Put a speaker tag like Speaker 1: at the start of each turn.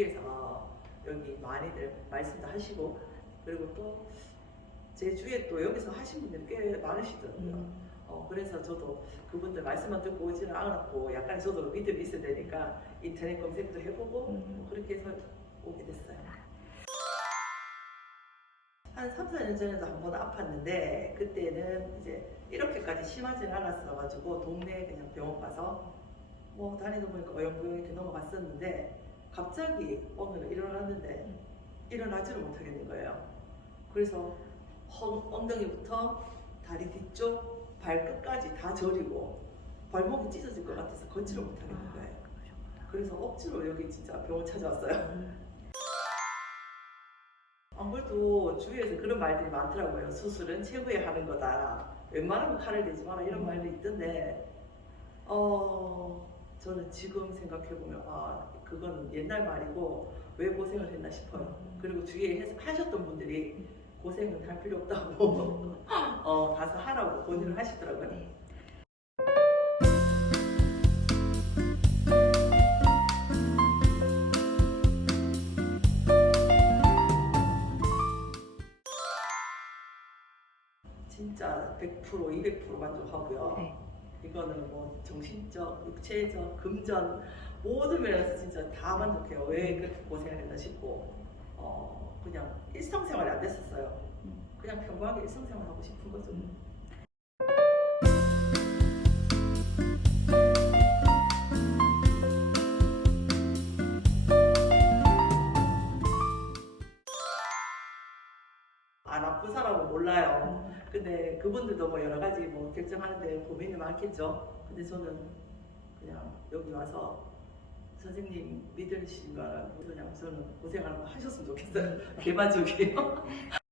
Speaker 1: 주위에서 여기 많이들 말씀도 하시고 그리고 또 제 주위에 또 여기서 하신 분들이 꽤 많으시더라고요.
Speaker 2: 음.
Speaker 1: 어, 그래서 저도 그분들 말씀만 듣고 오지는 않았고 약간 저도 믿음이 있어야 되니까 인터넷 검색도 해보고
Speaker 2: 음.
Speaker 1: 뭐 그렇게 해서 오게 됐어요. 한 3, 4년 전에도 한 번 아팠는데 그때는 이제 이렇게까지 심하지는 않았어가지고 동네에 그냥 병원 가서 뭐 다니다 보니까 어영부영 이렇게 넘어갔었는데 갑자기 오늘 일어났는데 일어나지를 못하겠는 거예요. 그래서 엉- 엉덩이부터 다리 뒤쪽 발끝까지 다 저리고 발목이 찢어질 것 같아서 걷지를 못하겠는 거예요. 그래서 억지로 여기 진짜 병원 찾아왔어요. 아무래도 주위에서 그런 말들이 많더라고요. 수술은 최후에 하는 거다. 웬만하면 칼을 대지 마라 이런 말도 있던데, 어, 저는 지금 생각해보면, 아, 그건 옛날 말이고, 왜 고생을 했나 싶어요. 그리고 주위에 해- 하셨던 분들이 고생은 할 필요 없다고, 어, 가서 하라고 권유를 하시더라고요.
Speaker 2: 네.
Speaker 1: 진짜 100% 200% 만족하고요.
Speaker 2: 네.
Speaker 1: 이거는 뭐 정신적, 육체적, 금전 모든 면에서 진짜 다 만족해요. 왜 그렇게 고생을 했나 싶고 어 그냥 일상생활이 안 됐었어요.
Speaker 2: 음.
Speaker 1: 그냥 평범하게 일상생활 하고 싶은 거죠. 안 아픈 사람은 몰라요. 근데 그분들도 뭐 여러 가지 뭐 결정하는데 고민이 많겠죠. 근데 저는 그냥 여기 와서 선생님 믿으시면 그냥 저는 고생하는 거 하셨으면 좋겠어요. 개만족이에요.